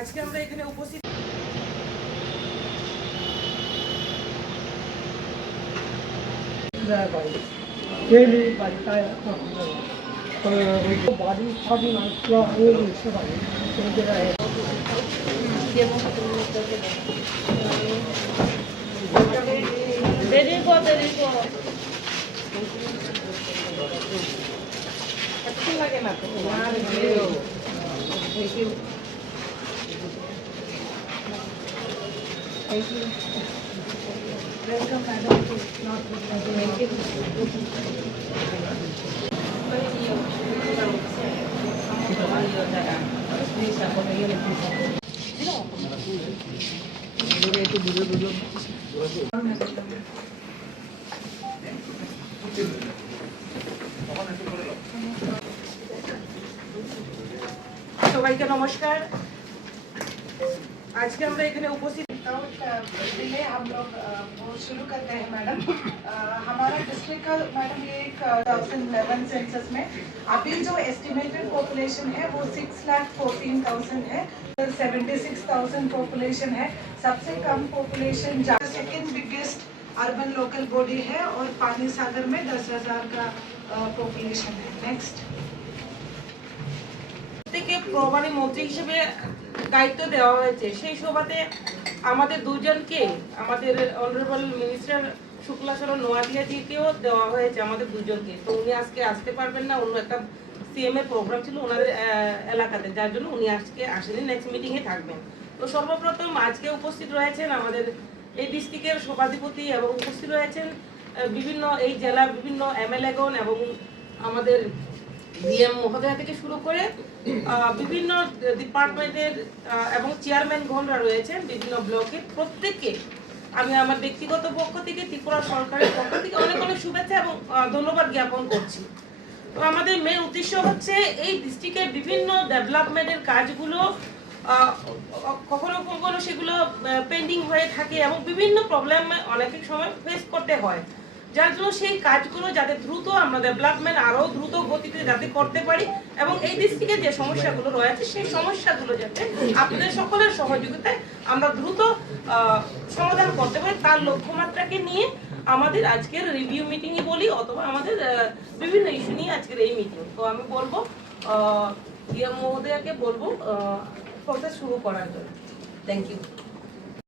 আজকে আমরা এখানে উপস্থিত লাগে না তো Thank you. Welcome, madam. Thank you. সবাইকে নমস্কার। আজকে আমরা এখানে উপস্থিত जिले हम लोग वो शुरू करते हैं मैडम। हमारा डिस्ट्रिक्ट का मैडम ये 2011 सेंसस में अभी जो एस्टिमेटेड पॉपुलेशन है वो 6,14,000 है। 76,000 पॉपुलेशन है। सबसे कम population second biggest urban local body है और पानी सागर में 10,000 का पॉपुलेशन है। नेक्स्ट থেকে প্রভারী মন্ত্রী হিসেবে দায়িত্ব দেওয়া হয়েছে। সেই সভাতে আমাদের দুজনকে আমাদের অনারেবল মিনিস্টার শুক্লাচরণ নোয়াদিয়াজিকেও দেওয়া হয়েছে, আমাদের দুজনকে। তো উনি আজকে আসতে পারবেন না, অন্য একটা সিএম এর প্রোগ্রাম ছিল ওনাদের এলাকাতে, যার জন্য উনি আজকে আসেনি, নেক্সট মিটিংয়ে থাকবেন। তো সর্বপ্রথম আজকে উপস্থিত রয়েছেন আমাদের এই ডিস্ট্রিক্টের সভাধিপতি এবং উপস্থিত রয়েছেন বিভিন্ন এই জেলার বিভিন্ন এমএলএগণ এবং আমাদের ডিএম মহোদয়া থেকে শুরু করে বিভিন্ন ডিপার্টমেন্টের এবং চেয়ারম্যানগণরা রয়েছেন বিভিন্ন ব্লকের। প্রত্যেককে আমি আমার ব্যক্তিগত পক্ষ থেকে ত্রিপুরা সরকারের পক্ষ থেকে অনেক অনেক শুভেচ্ছা এবং ধন্যবাদ জ্ঞাপন করছি। তো আমাদের মেন উদ্দেশ্য হচ্ছে এই ডিস্ট্রিক্টের বিভিন্ন ডেভেলপমেন্টের কাজগুলো কখনো কখনো সেগুলো পেন্ডিং হয়ে থাকে এবং বিভিন্ন প্রবলেম অনেক সময় ফেস করতে হয়, যার জন্য সেই কাজগুলো যাতে দ্রুত আমরা ডেভেলপমেন্ট আরও দ্রুত গতিতে যাতে করতে পারি এবং এই ডিস্ট্রিক্টে যে সমস্যাগুলো রয়েছে সেই সমস্যাগুলো যাতে আপনাদের সকলের সহযোগিতায় আমরা দ্রুত সমাধান করতে পারি, তার লক্ষ্যমাত্রাকে নিয়ে আমাদের আজকের রিভিউ মিটিংই বলি অথবা আমাদের বিভিন্ন ইস্যু নিয়ে আজকের এই মিটিং। তো আমি বলবো ডিএম মহোদয়াকে বলবো প্রসেস শুরু করার জন্য। Thank you.